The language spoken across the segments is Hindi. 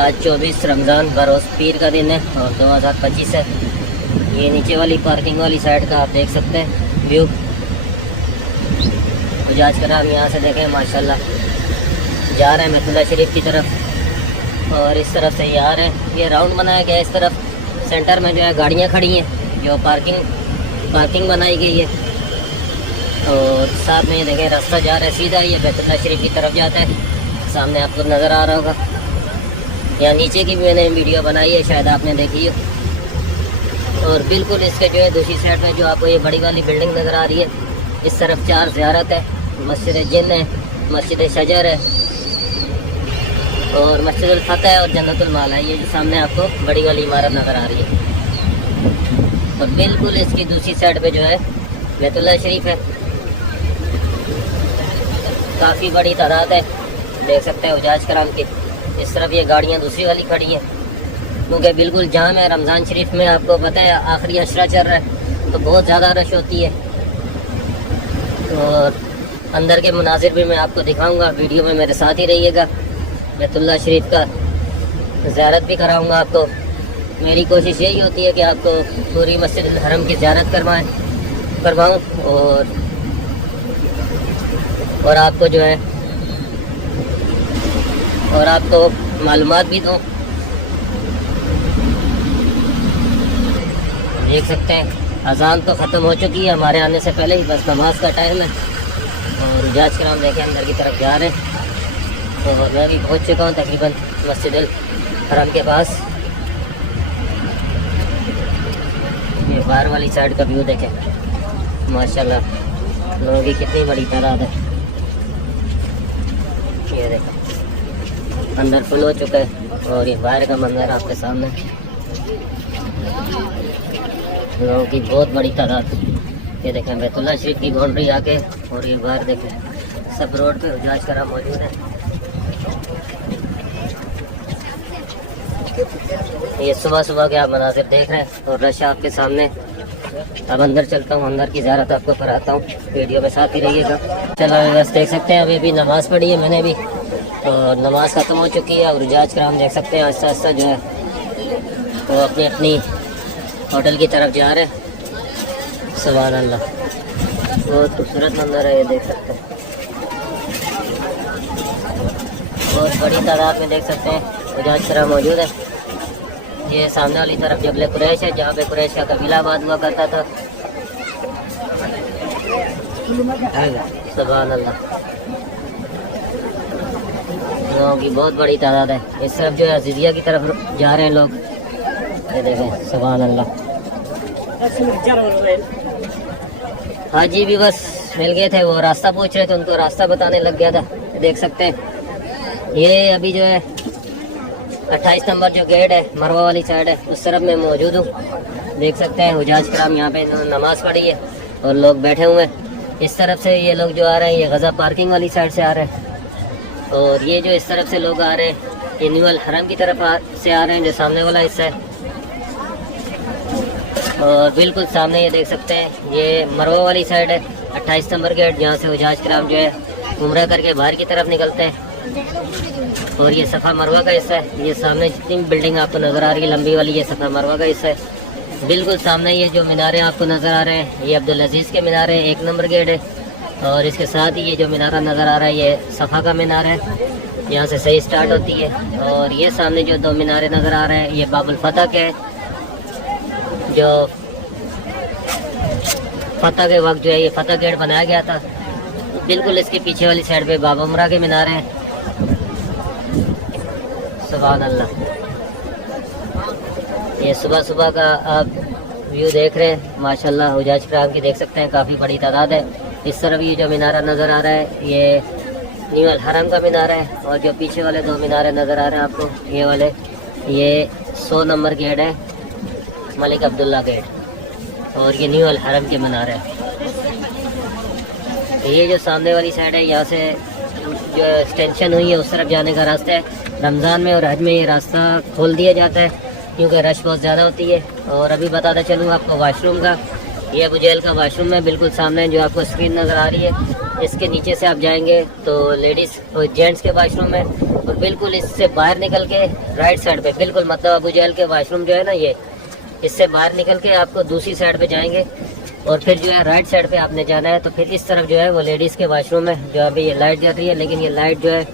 आज 24 रमज़ान बरोज़ पीर का दिन है और 2025 है। ये नीचे वाली पार्किंग वाली साइड का आप देख सकते हैं व्यू। गुजाज कराम यहाँ से देखें माशाल्लाह जा रहे हैं महतुल्ला शरीफ की तरफ और इस तरफ से ये आ रहे हैं। ये राउंड बनाया गया है, इस तरफ सेंटर में जो है गाड़ियाँ खड़ी हैं जो पार्किंग बनाई गई है। और साथ में ये देखें रास्ता जा रहा है सीधा, ये महतुल्ला शरीफ की तरफ जाता है। सामने आपको नज़र आ रहा होगा, या नीचे की भी मैंने वीडियो बनाई है, शायद आपने देखी हो। और बिल्कुल इसके जो है दूसरी साइड में जो आपको ये बड़ी वाली बिल्डिंग नज़र आ रही है, इस तरफ 4 ज़ियारत है, मस्जिद जिन है, मस्जिद शजर है और मस्जिद उल फतह है और जन्नतुल माल है। ये जो सामने आपको बड़ी वाली इमारत नज़र आ रही है और बिल्कुल इसकी दूसरी साइड पे जो है महतुल्ला शरीफ है। काफ़ी बड़ी तादाद है, देख सकते हैं हुजाज कराम की। इस तरफ ये गाड़ियाँ दूसरी वाली खड़ी हैं क्योंकि बिल्कुल जाम है। रमज़ान शरीफ में आपको पता है आखिरी अशरा चल रहा है तो बहुत ज़्यादा रश होती है। और अंदर के मनाजिर भी मैं आपको दिखाऊंगा, वीडियो में मेरे साथ ही रहिएगा। महतुल्ला शरीफ का ज़ियारत भी कराऊंगा आपको। मेरी कोशिश यही होती है कि आपको पूरी मस्जिद हरम की ज़ियारत करवाऊँ और आपको जो है और आपको मालूमात भी दूँ। देख सकते हैं अजान तो ख़त्म हो चुकी है हमारे आने से पहले ही, बस नमाज का टाइम है। और हुजाज कराम देखें अंदर की तरफ जा रहे हैं। तो मैं भी पहुंच चुका हूं तकरीबन मस्जिद हरम के पास। ये बाहर वाली साइड का व्यू देखें माशाल्लाह, लोगों की कितनी बड़ी तादाद है। ये देखें अंदर फुल हो चुका है और ये बाहर का मंजर आपके सामने, लोगों की बहुत बड़ी तादाद। ये देखें बैतुल्लाह शरीफ की बाउंड्री आके और ये बाहर देखें सब रोड पे हुजाज कराम मौजूद है। ये सुबह सुबह के आप मनाजिर देख रहे हैं और रश आपके सामने। अब अंदर चलता हूँ, अंदर की ज़ियारत आपको कराता हूँ, वीडियो में साथ ही रहिएगा। चलो बस देख सकते हैं अभी भी नमाज़ पढ़ी है मैंने भी और नमाज ख़त्म हो चुकी है। और हुजाज कराम देख सकते हैं आहिस्ता आहिस्ता जो है वो अपनी अपनी होटल की तरफ जा रहे हैं। सुभान अल्लाह, बहुत खूबसूरत मंजर है, ये देख सकते हैं। बहुत बड़ी तादाद में देख सकते हैं हुजाज कराम मौजूद है। ये सामने वाली तरफ जबल कुरैश है जहाँ पे कुरैश का कबीला आबाद हुआ करता था। सुभान अल्लाह, लोगों की बहुत बड़ी तादाद है। इस तरफ जो है अजीजिया की तरफ जा रहे हैं लोग, ये देखें सुभान अल्लाह। हाजी भी बस मिल गए थे, वो रास्ता पूछ रहे थे, उनको रास्ता बताने लग गया था। देख सकते हैं ये अभी जो है 28 नंबर जो गेट है मरवा वाली साइड है उस तरफ मैं मौजूद हूँ। देख सकते हैं हुजाज कराम यहाँ पे नमाज़ पढ़ी है और लोग बैठे हुए हैं। इस तरफ से ये लोग जो आ रहे हैं ये गज़ा पार्किंग वाली साइड से आ रहे हैं और ये जो इस तरफ से लोग आ रहे हैं ये न्यू हरम की तरफ से आ रहे हैं, जो सामने वाला हिस्सा है। और बिल्कुल सामने ये देख सकते हैं ये मरवा वाली साइड है 28 नंबर गेट, जहाँ से हुजाज कराम जो है उम्रा करके बाहर की तरफ निकलते हैं। और ये सफ़ा मरवा का हिस्सा है। ये सामने जितनी बिल्डिंग आपको नज़र आ रही है लंबी वाली, ये सफ़ा मरवा का हिस्सा है। बिल्कुल सामने ये जो मीनारे आपको नज़र आ रहे हैं ये अब्दुल अजीज़ के मीनारे 1 नंबर गेट है। और इसके साथ ही ये जो मीनारा नज़र आ रहा है ये सफ़ा का मीनार है, यहाँ से सही स्टार्ट होती है। और ये सामने जो 2 मीनारे नज़र आ रहे हैं ये बाबुल फतह के है, जो फतह के वक्त जो है ये फतह गेट बनाया गया था। बिल्कुल इसके पीछे वाली साइड पे बाबा उमरा के मीनारे हैं। सुभान अल्लाह, ये सुबह सुबह का आप व्यू देख रहे हैं माशाल्लाह। हुजाज कराम की देख सकते हैं काफ़ी बड़ी तादाद है। इस तरफ ये जो मीनारा नज़र आ रहा है ये न्यू हरम का मीनारा है और जो पीछे वाले 2 मीनारे नज़र आ रहे हैं आपको ये वाले ये 100 नंबर गेट है मलिक अब्दुल्ला गेट और ये न्यू हरम के मीनारे है। ये जो सामने वाली साइड है यहाँ से जो एक्सटेंशन हुई है उस तरफ जाने का रास्ता है। रमज़ान में और हज में ये रास्ता खोल दिया जाता है क्योंकि रश बहुत ज़्यादा होती है। और अभी बताता चलूँ आपको वाशरूम का, ये अबू जहल का वाशरूम है, बिल्कुल सामने जो आपको स्क्रीन नज़र आ रही है। इसके नीचे से आप जाएंगे तो लेडीज़ और जेंट्स के वाशरूम है, और बिल्कुल इससे बाहर निकल के राइट साइड पे, बिल्कुल मतलब अबू जहल के वाशरूम जो है ना, ये इससे बाहर निकल के आपको दूसरी साइड पे जाएंगे और फिर जो है राइट साइड पे आपने जाना है। तो फिर इस तरफ जो है वो लेडीज़ के वाशरूम है, जो अभी ये लाइट जल रही है, लेकिन ये लाइट जो है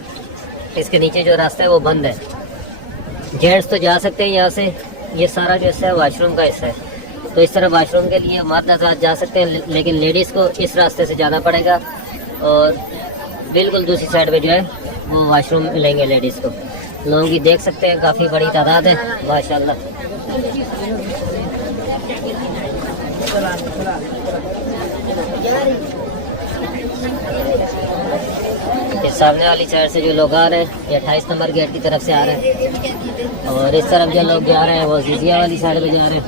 इसके नीचे जो रास्ता है वो बंद है। जेंट्स तो जा सकते हैं यहाँ से, ये सारा जो हिस्सा है वाशरूम का हिस्सा है। तो इस तरह वाशरूम के लिए मर्द हज़रात जा सकते हैं, लेकिन लेडीज़ को इस रास्ते से जाना पड़ेगा और बिल्कुल दूसरी साइड पे जो है वो वाशरूम मिलेंगे लेडीज़ को। लोगों की देख सकते हैं काफ़ी बड़ी तादाद है माशाल्लाह। ये सामने वाली साइड से जो लोग आ रहे हैं ये 28 नंबर गेट की तरफ से आ रहे हैं, और इस तरफ जो लोग जा रहे हैं वो जिजिया वाली साइड पे जा रहे हैं।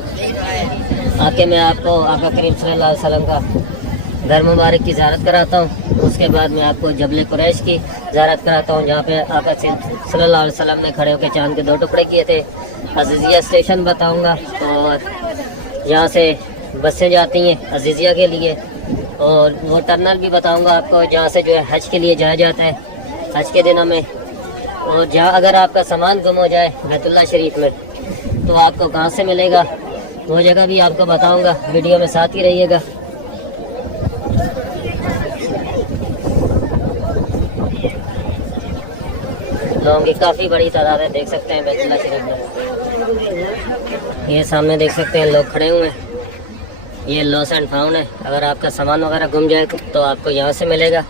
आके मैं आपको आका करीम सल्लल्लाहु अलैहि वसल्लम का घर मुबारक की ज़ियारत कराता हूँ। उसके बाद मैं आपको जबल कुरैश की ज़ियारत कराता हूँ, जहाँ पे आका सल्लल्लाहु अलैहि वसल्लम ने खड़े होकर चांद के 2 टुकड़े किए थे। अज़ीज़िया स्टेशन बताऊँगा, और यहाँ से बसें जाती हैं अज़ीज़िया के लिए, और वो टर्नल भी बताऊंगा आपको जहाँ से जो है हज के लिए जाया जाता है हज के दिनों में। और जहाँ अगर आपका सामान गुम हो जाए बैतुल्लाह शरीफ में तो आपको कहाँ से मिलेगा, वो जगह भी आपको बताऊंगा। वीडियो में साथ ही रहिएगा। लोगों की काफ़ी बड़ी तादाद है, देख सकते हैं बैतुल्लाह शरीफ में। ये सामने देख सकते हैं लोग खड़े हुए हैं। ये लॉस एंड फाउंड है, अगर आपका सामान वगैरह गुम जाए तो आपको यहाँ से मिलेगा।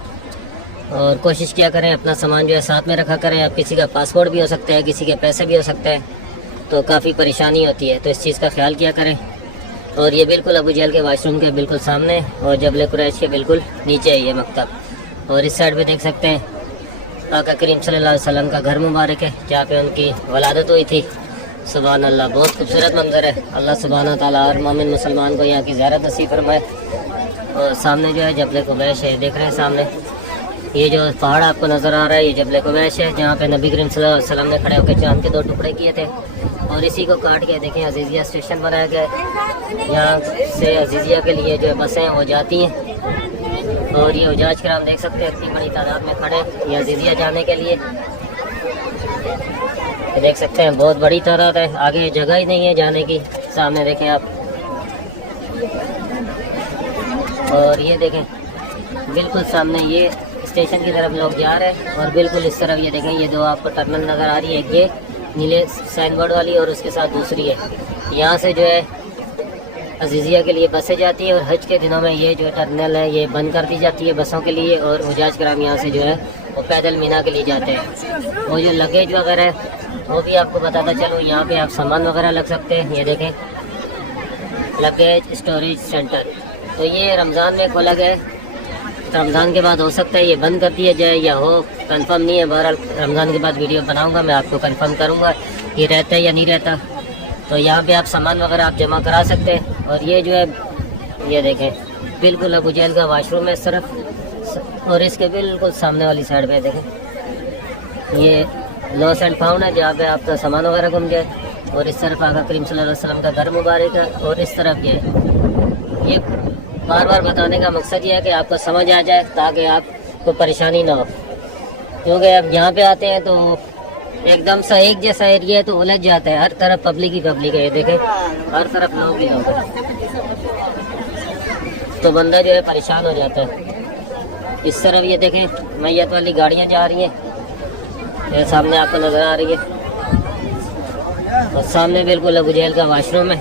और कोशिश किया करें अपना सामान जो है साथ में रखा करें। आप किसी का पासपोर्ट भी हो सकता है, किसी के पैसे भी हो सकते हैं, तो काफ़ी परेशानी होती है, तो इस चीज़ का ख्याल किया करें। और ये बिल्कुल अबू जहल के वाशरूम के बिल्कुल सामने और जबल कुरैश के बिल्कुल नीचे है ये मकतब। और इस साइड पे देख सकते हैं आका करीम सल्लल्लाहु अलैहि वसल्लम का घर मुबारक है, जहाँ पे उनकी वलादत हुई थी। सुभान अल्लाह, बहुत खूबसूरत मंजर है। अल्लाह सुभान ताला हर मोमिन मुसलमान को यहाँ की ज़ियारत नसीब फरमाए। और सामने जो है जबल कुरैश है, देख रहे हैं सामने ये जो पहाड़ आपको नज़र आ रहा है, ये जबल कुरैश है, जहाँ पे नबी करीम सल्लल्लाहु अलैहि वसल्लम ने खड़े होकर चांद के 2 टुकड़े किए थे। और इसी को काट के देखें अज़ीज़िया स्टेशन बनाया गया है, यहाँ से अज़ीज़िया के लिए जो बसें हैं वो जाती हैं। और ये हुज्जाज किराम देख सकते हैं इतनी बड़ी तादाद में खड़े ये अज़ीज़िया जाने के लिए, देख सकते हैं बहुत बड़ी तादाद है। आगे जगह ही नहीं है जाने की, सामने देखें आप। और ये देखें बिल्कुल सामने ये स्टेशन की तरफ लोग जा रहे हैं, और बिल्कुल इस तरफ ये देखें ये दो आपको टर्नल नज़र आ रही है, ये नीले साइन बोर्ड वाली, और उसके साथ दूसरी है। यहाँ से जो है अज़ीज़िया के लिए बसें जाती है, और हज के दिनों में ये जो टर्मिनल है ये बंद कर दी जाती है बसों के लिए, और हुज्जाज किराम यहाँ से जो है वो पैदल मीना के लिए जाते हैं। वो जो लगेज वगैरह है वो भी आपको बताता चलो, यहाँ पे आप सामान वगैरह लग सकते हैं। ये देखें लगेज स्टोरेज सेंटर, तो ये रमज़ान में खोला गया है, तो रमज़ान के बाद हो सकता है ये बंद कर दिया जाए या हो, कंफर्म नहीं है। बहरहाल रमज़ान के बाद वीडियो बनाऊँगा, मैं आपको कंफर्म करूँगा ये रहता है या नहीं रहता। तो यहाँ पे आप सामान वगैरह आप जमा करा सकते हैं। और ये जो है ये देखें बिल्कुल अबू जहल का वाशरूम है इस तरफ, और इसके बिल्कुल सामने वाली साइड पे देखें ये लॉस एंड फाउंड है, जहाँ पे आपका सामान वगैरह गुम जाए। और इस तरफ आका करीम सल्लल्लाहु अलैहि वसल्लम का घर मुबारक है, और इस तरफ ये बार बार बताने का मकसद ये है कि आपको समझ आ जाए, ताकि आपको परेशानी ना हो। क्योंकि अब यहाँ पे आते हैं तो एकदम सा एक जैसा एरिया है, तो उलझ जाता है, हर तरफ पब्लिक ही पब्लिक है। ये देखें हर तरफ लोग ही लोग हैं, तो बंदा जो है परेशान हो जाता है। इस तरफ ये देखें मैयत वाली गाड़ियाँ जा रही हैं, ये सामने आपको नज़र आ रही है, और सामने बिल्कुल अबू जहल का वाशरूम है,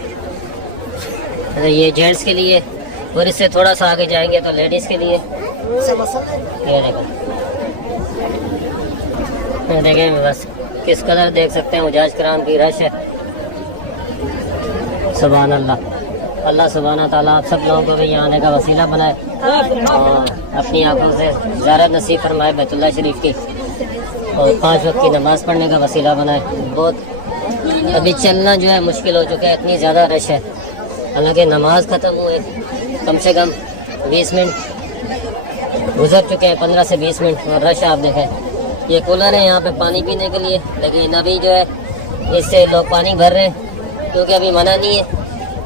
ये जेंट्स के लिए। और इससे थोड़ा सा आगे जाएंगे तो लेडीज़ के लिए। ये देखें बस किस कदर देख सकते हैं हुज्जाज किराम की रश है। सुभान अल्लाह, अल्लाह सुभान ताला आप सब लोगों को भी यहाँ आने का वसीला बनाए, और अपनी आंखों से ज़ियारत नसीब फरमाए बैतुल्लाह शरीफ की, और 5 वक्त की नमाज़ पढ़ने का वसीला बनाए। बहुत अभी चलना जो है मुश्किल हो चुका है, इतनी ज़्यादा रश है। हालांकि नमाज ख़त्म हुए कम से कम 20 मिनट गुजर चुके हैं, 15 से 20 मिनट, और रश आप देखें। ये कूलर है यहाँ पे पानी पीने के लिए, लेकिन अभी जो है इससे लोग पानी भर रहे हैं, क्योंकि अभी मना नहीं है।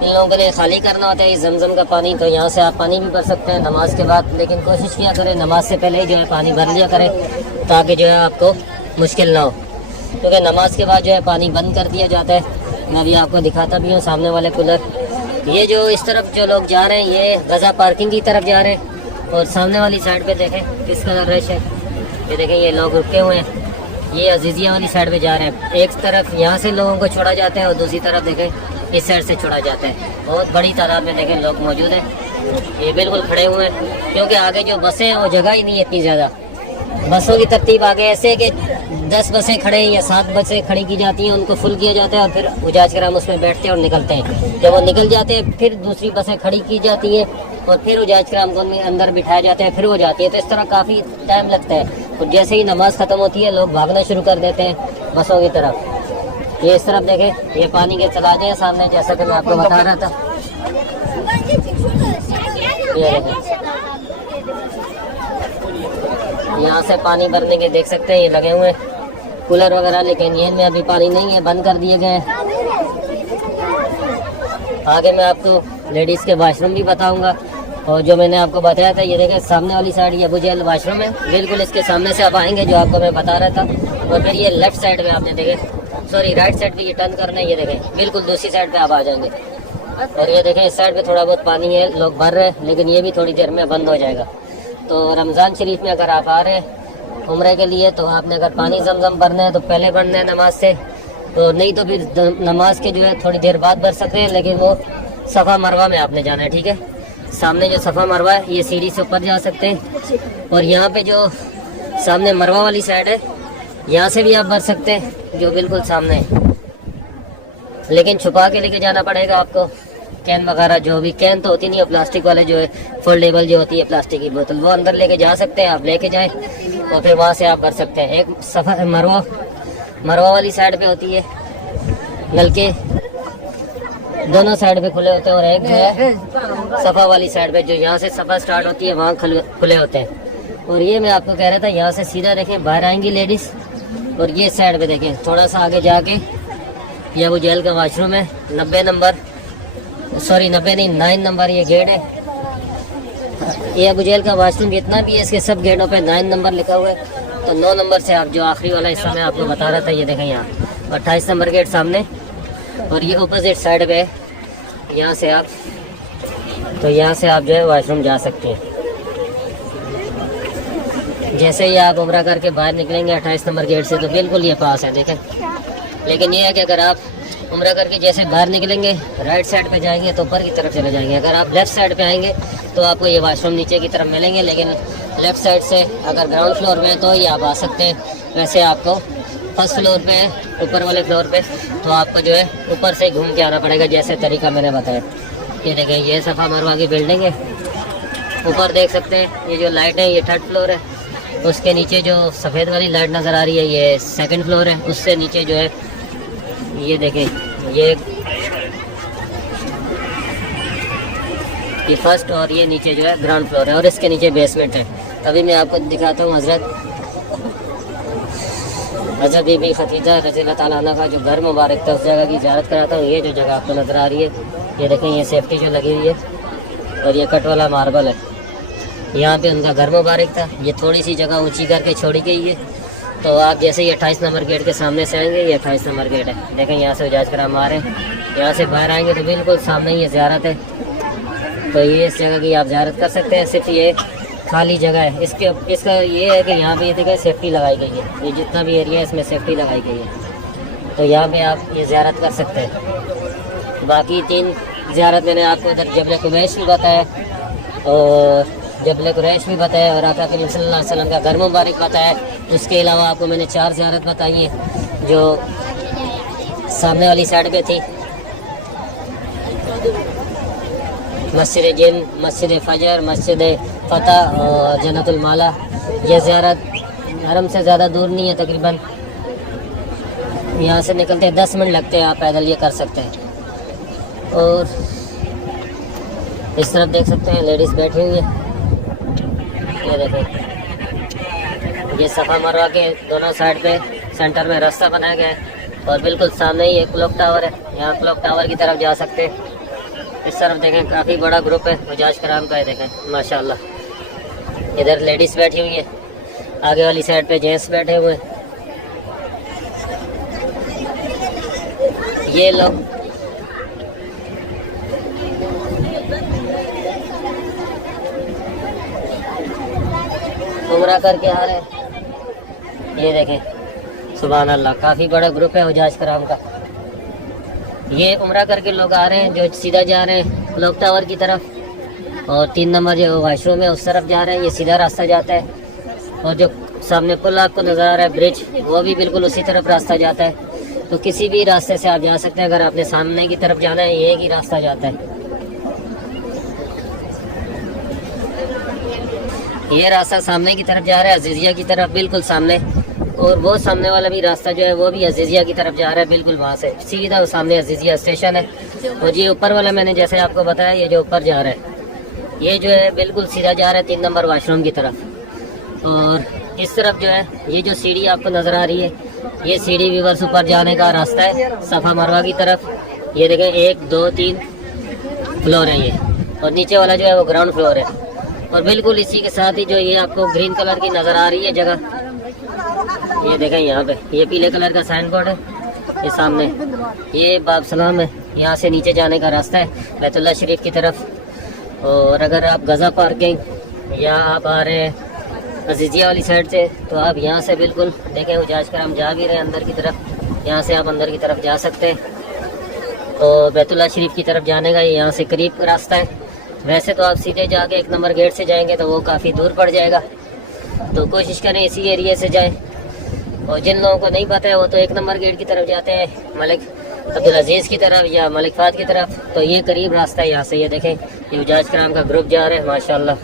इन लोगों के लिए खाली करना होता है ये जमजम का पानी, तो यहाँ से आप पानी भी भर सकते हैं नमाज के बाद। लेकिन कोशिश किया करें नमाज से पहले ही जो है पानी भर लिया करें, ताकि जो है आपको मुश्किल ना हो, क्योंकि नमाज के बाद जो है पानी बंद कर दिया जाता है। मैं अभी आपको दिखाता भी हूँ सामने वाले कूलर। ये जो इस तरफ जो लोग जा रहे हैं ये गज़ा पार्किंग की तरफ जा रहे हैं, और सामने वाली साइड पे देखें किस कदर रश है। ये देखें ये लोग रुके हुए हैं, ये अजीज़िया वाली साइड पे जा रहे हैं। एक तरफ यहाँ से लोगों को छोड़ा जाता है और दूसरी तरफ देखें इस साइड से छोड़ा जाता है। बहुत बड़ी तादाद में देखें लोग मौजूद हैं, ये बिल्कुल खड़े हुए हैं, क्योंकि आगे जो बसें हैं वो जगह ही नहीं है इतनी ज़्यादा। बसों की तरतीब आगे ऐसे है कि 10 बसें खड़े हैं या 7 बसें खड़ी की जाती हैं, उनको फुल किया जाता है और फिर हुजाज कराम उसमें बैठते हैं और निकलते हैं। जब वो निकल जाते हैं फिर दूसरी बसें खड़ी की जाती हैं और फिर हुजाज कराम को अंदर बिठाया जाता है, फिर वो जाती है। तो इस तरह काफ़ी टाइम लगता है। तो जैसे ही नमाज ख़त्म होती है लोग भागना शुरू कर देते हैं बसों की तरफ। ये इस तरफ देखें ये पानी के तलाजे हैं सामने, जैसा कि मैं आपको बता रहा था। ये देखें यहाँ से पानी भरने के देख सकते हैं ये लगे हुए कूलर वगैरह, लेकिन ये में अभी पानी नहीं है, बंद कर दिए गए हैं। आगे मैं आपको लेडीज़ के वाशरूम भी बताऊंगा, और जो मैंने आपको बताया था ये देखें सामने वाली साइड ये अबू जहल वाशरूम है, बिल्कुल इसके सामने से आप आएंगे जो आपको मैं बता रहा था। और फिर ये लेफ्ट साइड में आपने देखे, सॉरी राइट साइड पे ये टर्न करना है, ये देखें बिल्कुल दूसरी साइड पे आप आ जाएंगे। और ये देखें इस साइड पे थोड़ा बहुत पानी है, लोग भर रहे हैं, लेकिन ये भी थोड़ी देर में बंद हो जाएगा। तो रमज़ान शरीफ में अगर आप आ रहे हैं उम्रे के लिए, तो आपने अगर पानी जमजम भरना है तो पहले भरना है नमाज से, तो नहीं तो फिर नमाज के जो है थोड़ी देर बाद भर सकते हैं, लेकिन वो सफ़ा मरवा में आपने जाना है, ठीक है। सामने जो सफ़ा मरवा है ये सीढ़ी से ऊपर जा सकते हैं, और यहाँ पे जो सामने मरवा वाली साइड है यहाँ से भी आप भर सकते हैं, जो बिल्कुल सामने है। लेकिन छुपा के लेके जाना पड़ेगा आपको, कैन वगैरह जो भी, कैन तो होती नहीं है, प्लास्टिक वाले जो है फोल्डेबल जो होती है प्लास्टिक की बोतल, वो अंदर लेके जा सकते हैं आप, लेके जाएं और फिर वहाँ से आप भर सकते हैं। एक सफ़ा मरवा वाली साइड पे होती है, नलके दोनों साइड पे खुले होते हैं, और एक जो है सफ़ा वाली साइड पे जो यहाँ से सफ़ा स्टार्ट होती है वहाँ खुले होते हैं। और ये मैं आपको कह रहा था यहाँ से सीधा देखें बाहर आएंगी लेडीज़, और ये साइड पे देखें थोड़ा सा आगे जाके ये अबू जहल का वाशरूम है, 90 नंबर, सॉरी 90 नहीं 9 नंबर ये गेट है। ये अबू जहल का वाशरूम जितना भी है इसके सब गेटों पे 9 नंबर लिखा हुआ है। तो 9 नंबर से आप जो आखिरी वाला हिस्सा मैं आपको बता रहा था ये देखें यहाँ 28 नंबर गेट सामने, और ये अपोजिट साइड पे है, यहाँ से आप जो है वाशरूम जा सकते हैं। जैसे ही आप उम्रा करके बाहर निकलेंगे 28 नंबर गेट से तो बिल्कुल ये पास है देखें। लेकिन ये है कि अगर आप उम्रा करके जैसे बाहर निकलेंगे राइट साइड पे जाएंगे तो ऊपर की तरफ चले जाएंगे, अगर आप लेफ़्ट साइड पे आएंगे तो आपको ये वाशरूम नीचे की तरफ मिलेंगे। लेकिन लेफ़्ट साइड से अगर ग्राउंड फ्लोर पे है तो ये आप आ सकते हैं, वैसे आपको फर्स्ट फ्लोर पे है, ऊपर वाले फ्लोर पे, तो आपको जो है ऊपर से घूम के आना पड़ेगा, जैसे तरीका मैंने बताया। ये देखें ये सफ़ा मरवा की बिल्डिंग है, ऊपर देख सकते हैं ये जो लाइट है ये 3rd फ्लोर है, उसके नीचे जो सफ़ेद वाली लाइट नज़र आ रही है ये 2nd फ्लोर है, उससे नीचे जो है ये देखें ये फर्स्ट, और ये नीचे जो है ग्राउंड फ्लोर है, और इसके नीचे बेसमेंट है। अभी मैं आपको दिखाता हूँ हज़रत बीबी खदीजा रज़ियल्लाहु ताला अन्हा का जो घर मुबारक था उस जगह की ज़ियारत कराता हूँ। ये जो जगह आपको नज़र आ रही है ये देखें ये सेफ्टी जो लगी हुई है, और ये कट वाला मार्बल है, यहाँ पे उनका घर मुबारक था। ये थोड़ी सी जगह ऊंची करके छोड़ी गई है। तो आप जैसे ही 28 नंबर गेट के सामने से आएंगे, ये 28 नंबर गेट है, देखें यहाँ से हुजाज कराम आ रहे हैं, यहाँ से बाहर आएंगे तो बिल्कुल सामने ही ये ज़ियारत है। तो ये इस जगह की आप ज़ियारत कर सकते हैं, सिर्फ ये खाली जगह है। इसका ये है कि यहाँ पे ये देखिए सेफ्टी लगाई गई है, ये जितना भी एरिया है इसमें सेफ्टी लगाई गई है, तो यहाँ पे आप ये ज़ियारत कर सकते हैं। बाकी 3 ज़ियारत मैंने आपको इधर जबल कुरैश भी बताया, और जबल कुरैश भी बताया, और आका करीम सल्लल्लाहु अलैहि वसल्लम का घर मुबारक बताया। उसके अलावा आपको मैंने 4 ज़ियारत बताई है जो सामने वाली साइड पे थी, मस्जिद जिन, मस्जिद फजर, मस्जिद फ़तह और जन्नतुल माला। ये ज़ियारत हरम से ज़्यादा दूर नहीं है, तकरीबन यहाँ से निकलते 10 मिनट लगते हैं, आप पैदल ये कर सकते हैं। और इस तरफ देख सकते हैं लेडीज़ बैठी हुई है, ये देखें ये सफ़ा मरवा के दोनों साइड पे सेंटर में रास्ता बनाया गया है, और बिल्कुल सामने ही एक क्लॉक टावर है, यहाँ क्लॉक टावर की तरफ जा सकते हैं। इस तरफ देखें काफ़ी बड़ा ग्रुप है हुजाज कराम का है, देखें माशाल्लाह। इधर लेडीज़ बैठी हुई है, आगे वाली साइड पे जेंट्स बैठे हुए हैं। ये लोग उम्रा करके आ रहे हैं। ये देखें सुभान अल्लाह, काफ़ी बड़ा ग्रुप है हुजाज कराम का। ये उम्रा करके लोग आ रहे हैं जो सीधा जा रहे हैं क्लॉक टावर की तरफ, और 3 नंबर जो वाशरूम है उस तरफ जा रहे हैं। ये सीधा रास्ता जाता है, और जो सामने पुल आपको नज़र आ रहा है ब्रिज, वो भी बिल्कुल उसी तरफ रास्ता जाता है। तो किसी भी रास्ते से आप जा सकते हैं। अगर आपने सामने की तरफ जाना है, ये ही रास्ता जाता है। ये रास्ता सामने की तरफ जा रहा है अजीजिया की तरफ, बिल्कुल सामने। और वो सामने वाला भी रास्ता जो है वो भी अजीजिया की तरफ जा रहा है, बिल्कुल वहाँ से सीधा सामने अजीजिया स्टेशन है। और ये ऊपर वाला मैंने जैसे आपको बताया, ये जो ऊपर जा रहा है ये जो है बिल्कुल सीधा जा रहा है 3 नंबर वाशरूम की तरफ। और इस तरफ जो है ये जो सीढ़ी आपको नज़र आ रही है, ये सीढ़ी व्यूवर्स ऊपर जाने का रास्ता है सफ़ा मरवा की तरफ। ये देखें 1 2 3 फ्लोर है ये, और नीचे वाला जो है वो ग्राउंड फ्लोर है। और बिल्कुल इसी के साथ ही जो ये आपको ग्रीन कलर की नज़र आ रही है जगह, ये देखें यहाँ पे ये पीले कलर का साइन बोर्ड है, ये सामने ये बाब सलाम है। यहाँ से नीचे जाने का रास्ता है बैतुल्लाह शरीफ की तरफ। और अगर आप गज़ा पार्किंग या आप आ रहे हैं अजीजिया वाली साइड से, तो आप यहाँ से बिल्कुल देखें हुजाज कराम जा भी रहे हैं अंदर की तरफ। यहाँ से आप अंदर की तरफ जा सकते हैं। और बैतुल्लाह शरीफ की तरफ जाने का यहाँ से करीब रास्ता है। वैसे तो आप सीधे जाके 1 नंबर गेट से जाएंगे तो वो काफ़ी दूर पड़ जाएगा, तो कोशिश करें इसी एरिया से जाएं। और जिन लोगों को नहीं पता है वो तो 1 नंबर गेट की तरफ जाते हैं, मलिक अब्दुल अजीज़ की तरफ या मलिक फाद की तरफ, तो ये करीब रास्ता है यहाँ से। ये देखें ये हुजाज कराम का ग्रुप जा रहा है माशाल्लाह।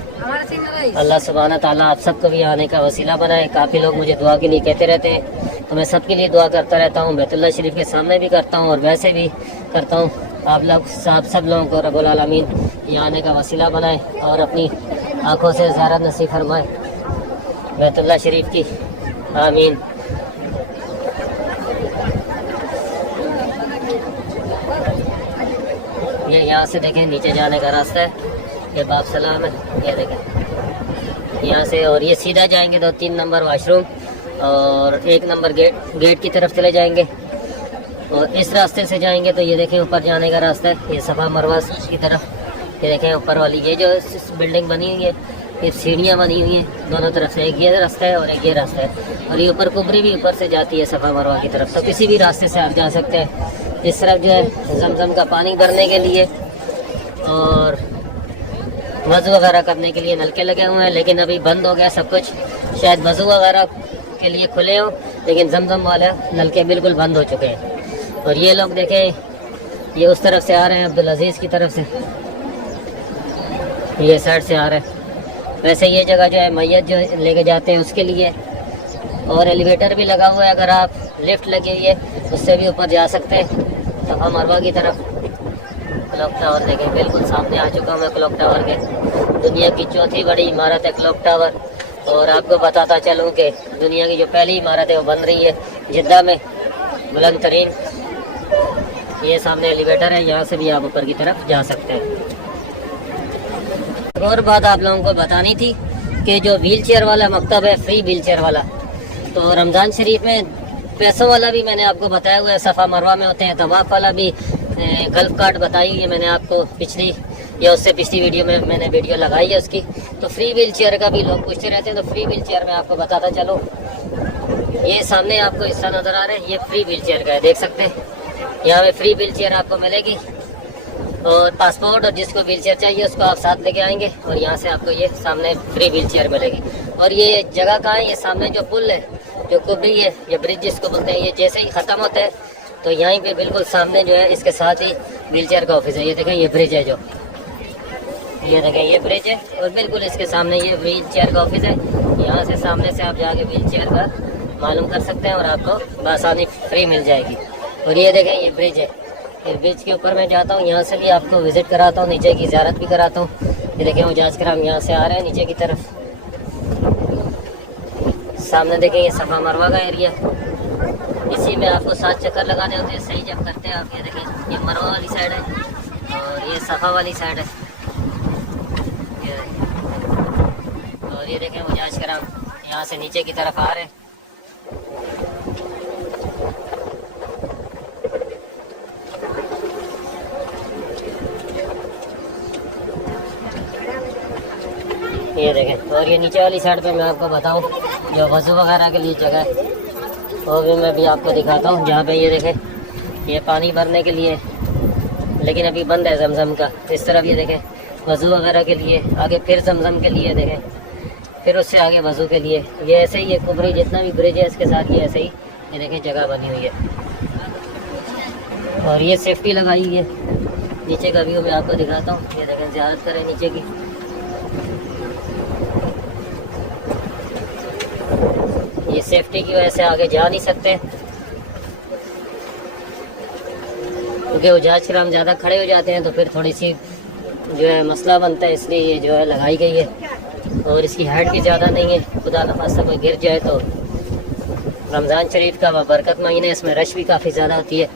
अल्लाह सुब्हाना ताला आप सबको भी आने का वसीला बनाए। काफ़ी लोग मुझे दुआ के लिए कहते रहते हैं, तो मैं सबके लिए दुआ करता रहता हूँ। बैतुल्लाह शरीफ के सामने भी करता हूँ और वैसे भी करता हूँ। आप लोग सब लोगों को रब्बुल आलमीन यहाँ आने का वसीला बनाए और अपनी आँखों से ज़ियारत नसीब फरमाए बैतुल्लाह शरीफ की, आमीन। ये यहाँ से देखें नीचे जाने का रास्ता है, ये बाब सलाम है, ये देखें यहाँ से। और ये सीधा जाएंगे तो 3 नंबर वाशरूम और 1 नंबर गेट की तरफ चले जाएंगे। और इस रास्ते से जाएंगे तो ये देखें ऊपर जाने का रास्ता है, ये सफ़ा मरवा की तरफ। ये देखें ऊपर वाली ये जो बिल्डिंग बनी हुई है, ये सीढ़ियाँ बनी हुई हैं दोनों तरफ से, एक ये रास्ता है और एक ये रास्ता है। और ये ऊपर कुबरी भी ऊपर से जाती है सफ़ा मरवा की तरफ, तो किसी भी रास्ते से आप जा सकते हैं। इस तरफ जो है जमजम का पानी भरने के लिए और वज़ू वगैरह करने के लिए नलके लगे हुए हैं, लेकिन अभी बंद हो गया सब कुछ। शायद वज़ू वगैरह के लिए खुले हों, लेकिन जमजम वाले नलके बिल्कुल बंद हो चुके हैं। और ये लोग देखें ये उस तरफ से आ रहे हैं अब्दुल अजीज़ की तरफ से, ये साइड से आ रहे हैं। वैसे ये जगह जो है मैयत जो लेके जाते हैं उसके लिए, और एलिवेटर भी लगा हुआ है। अगर आप लिफ्ट लगी हुई है उससे भी ऊपर जा सकते हैं सफ़ा मरवा की तरफ। क्लॉक टावर देखें बिल्कुल सामने आ चुका हूँ मैं क्लॉक टावर के। दुनिया की 4थी बड़ी इमारत है क्लॉक टावर। और आपको बताता चलूँ कि दुनिया की जो पहली इमारत है वो बन रही है जिद्दा में, बुलंद तरीन। ये सामने एलिवेटर है, यहाँ से भी आप ऊपर की तरफ जा सकते हैं। और बात आप लोगों को बतानी थी कि जो व्हील चेयर वाला मकतब है, फ्री व्हील चेयर वाला, तो रमज़ान शरीफ में पैसों वाला भी मैंने आपको बताया हुआ है, सफ़ा मरवा में होते हैं। तवाफ़ वाला भी गल्फ कार्ड बताई हुई है मैंने आपको पिछली या उससे पिछली वीडियो में मैंने वीडियो लगाई है उसकी। तो फ्री व्हील चेयर का भी लोग पूछते रहते हैं, तो फ्री व्हील चेयर में आपको बताता चलो। ये सामने आपको हिस्सा नज़र आ रहा है, ये फ्री व्हील चेयर का है, देख सकते हैं। यहाँ पे फ्री व्हील चेयर आपको मिलेगी। और पासपोर्ट और जिसको व्हील चेयर चाहिए उसको आप साथ लेके आएंगे, और यहाँ से आपको ये सामने फ्री व्हील चेयर मिलेगी। और ये जगह कहाँ है? ये सामने जो पुल है, जो कुबरी है, ये ब्रिज जिसको बोलते हैं, ये जैसे ही ख़त्म होता है तो यहीं पे बिल्कुल सामने जो है इसके साथ ही व्हील चेयर का ऑफिस है। ये देखें ये ब्रिज है, जो ये देखें ये ब्रिज है, और बिल्कुल इसके सामने ये व्हील चेयर का ऑफिस है। यहाँ से सामने से आप जाके व्हील चेयर का मालूम कर सकते हैं और आपको बआसानी फ्री मिल जाएगी। और ये देखें ये ब्रिज है, ये ब्रिज के ऊपर मैं जाता हूँ, यहाँ से भी आपको विज़िट कराता हूँ, नीचे की ज़ियारत भी कराता हूँ। ये देखें हुजाज कराम यहाँ से आ रहे हैं नीचे की तरफ। सामने देखें ये सफ़ा मरवा का एरिया, इसी में आपको 7 चक्कर लगाने होते हैं सही जब करते हैं आप। ये देखें ये मरवा वाली साइड है, और ये सफ़ा वाली साइड है ये। और ये देखें हुजाज कराम यहाँ से नीचे की तरफ आ रहे हैं। ये देखें। और ये नीचे वाली साइड पे मैं आपको बताऊं जो वज़ू वगैरह के लिए जगह है वो भी मैं भी आपको दिखाता हूँ। जहाँ पे ये देखें ये पानी भरने के लिए, लेकिन अभी बंद है जमजम का। इस तरफ ये देखें वज़ू वगैरह के लिए, आगे फिर जमजम के लिए देखें, फिर उससे आगे वज़ू के लिए। ये ऐसे ही ये कुबरी जितना भी ब्रिज है इसके साथ ये ऐसे ही ये देखें जगह बनी हुई है। और ये सेफ्टी लगाई हुई है। नीचे का व्यू मैं आपको दिखाता हूँ। ये देखें ज़ियारत करें नीचे की। ये सेफ्टी की वजह से आगे जा नहीं सकते क्योंकि हुजाज कराम ज़्यादा खड़े हो जाते हैं तो फिर थोड़ी सी जो है मसला बनता है, इसलिए ये जो है लगाई गई है। और इसकी हाइट भी ज़्यादा नहीं है, खुदा न खास्ता कोई गिर जाए तो। रमज़ान शरीफ का बरकत महीना, इसमें रश भी काफ़ी ज़्यादा होती है।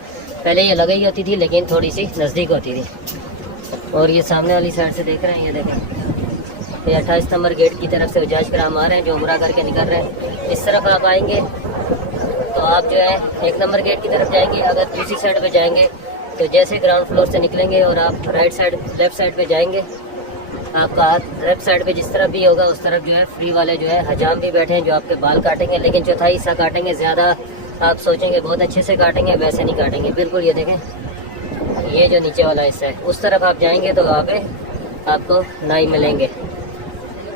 पहले ये लगाई होती थी लेकिन थोड़ी सी नज़दीक होती थी। और ये सामने वाली साइड से देख रहे हैं, ये देखें ये 28 नंबर गेट की तरफ से हुजाज कराम आ रहे हैं जो उम्रा करके निकल रहे हैं। इस तरफ आप आएंगे तो आप जो है 1 नंबर गेट की तरफ जाएंगे। अगर दूसरी साइड पे जाएंगे तो जैसे ग्राउंड फ्लोर से निकलेंगे और आप राइट साइड लेफ़्ट साइड पे जाएंगे, आपका हाथ लेफ्ट साइड पे जिस तरफ भी होगा उस तरफ जो है फ्री वाले जो है हजाम भी बैठे हैं जो आपके बाल काटेंगे, लेकिन चौथाई हिस्सा काटेंगे। ज़्यादा आप सोचेंगे बहुत अच्छे से काटेंगे, वैसे नहीं काटेंगे बिल्कुल। ये देखें ये जो नीचे वाला हिस्सा है उस तरफ आप जाएंगे तो वहाँ पे आपको नाई मिलेंगे।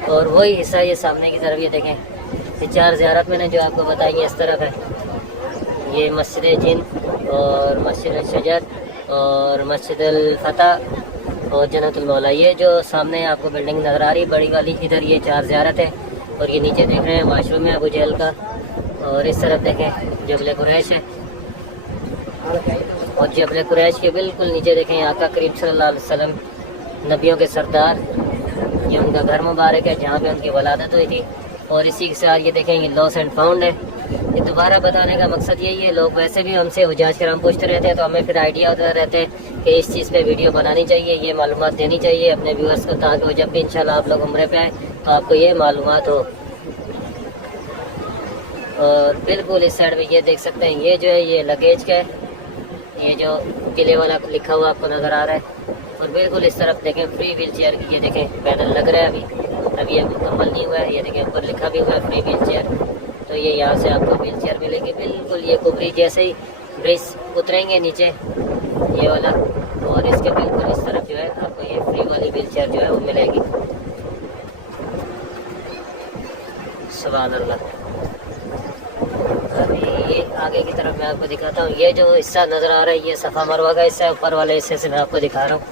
और वही हिस्सा ये सामने की तरफ ये देखें ये 4 ज़ियारत मैंने जो आपको बताई है इस तरफ है। ये मस्जिद जिन और मस्जिद शजर और मस्जिद फतह और जन्नतुल मौला, ये जो सामने आपको बिल्डिंग नज़र आ रही है बड़ी वाली, इधर ये 4 ज़ियारत है। और ये नीचे देख रहे हैं वाशरूम है अबू जहल का। और इस तरफ देखें जबल कुरैश है। और जबल कुरैश के बिल्कुल नीचे देखें आका करीम सल्लल्लाहु अलैहि वसल्लम नबियों के सरदार, ये उनका घर मुबारक है जहाँ पे उनकी वलादत हुई थी। और इसी के साथ ये देखें ये लॉस एंड फाउंड है। ये दोबारा बताने का मकसद यही है, लोग वैसे भी हमसे हुजाज कराम पूछते रहते हैं तो हमें फिर आइडिया होता रहते हैं कि इस चीज़ पे वीडियो बनानी चाहिए, ये मालूमात देनी चाहिए अपने व्यूअर्स को, ताकि वो जब भी इंशाल्लाह आप लोग उम्रे पे आए तो आपको ये मालूमात हो। और बिल्कुल इस साइड में ये देख सकते हैं ये जो है ये लगेज का है, ये जो किले वाला लिखा हुआ आपको नज़र आ रहा है। और बिल्कुल इस तरफ देखें फ्री व्हील चेयर की, ये देखें पैदल लग रहा है अभी मुकम्मल नहीं हुआ है। ये देखें ऊपर लिखा भी हुआ है फ्री व्हील चेयर, तो ये यहाँ से आपको व्हील चेयर मिलेगी। बिल्कुल ये कुबरी जैसे ही ब्रिज उतरेंगे नीचे ये वाला, और इसके बिल्कुल इस तरफ जो है आपको ये फ्री वाली व्हील चेयर जो है वो मिलेगी। सुभान अल्लाह। अभी ये आगे की तरफ मैं आपको दिखाता हूँ। ये जो हिस्सा नज़र आ रहा है ये सफ़ा मरवा का हिस्सा है। ऊपर वाले हिस्से से मैं आपको दिखा रहा हूँ,